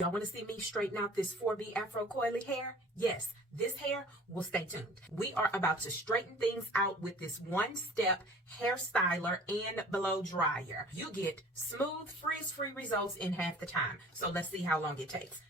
Y'all want to see me straighten out this 4B Afro coily hair? Yes, this hair will stay tuned. We are about to straighten things out with this one-step hair styler and blow dryer. You get smooth, frizz-free results in half the time. So let's see how long it takes.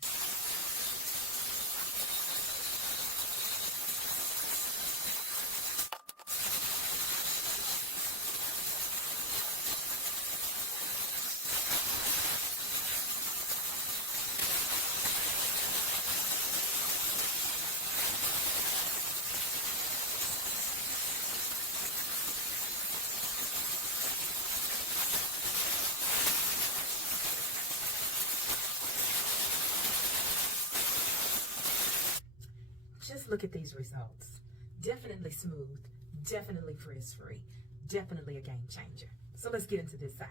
Just look at these results. Definitely smooth, definitely frizz-free, definitely a game changer. So let's get into this side.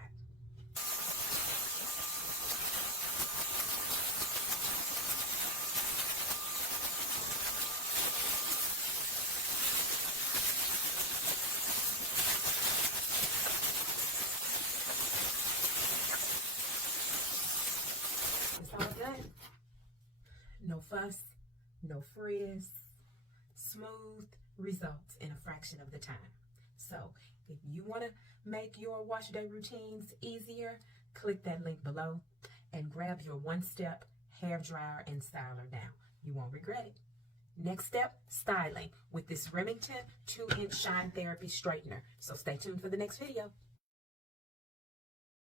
It's all done. No fuss, no frizz, smooth results in a fraction of the time. So if you want to make your wash day routines easier, click that link below and grab your one-step hair dryer and styler now. You won't regret it. Next step, styling with this Remington 2-inch Shine Therapy straightener. So stay tuned for the next video.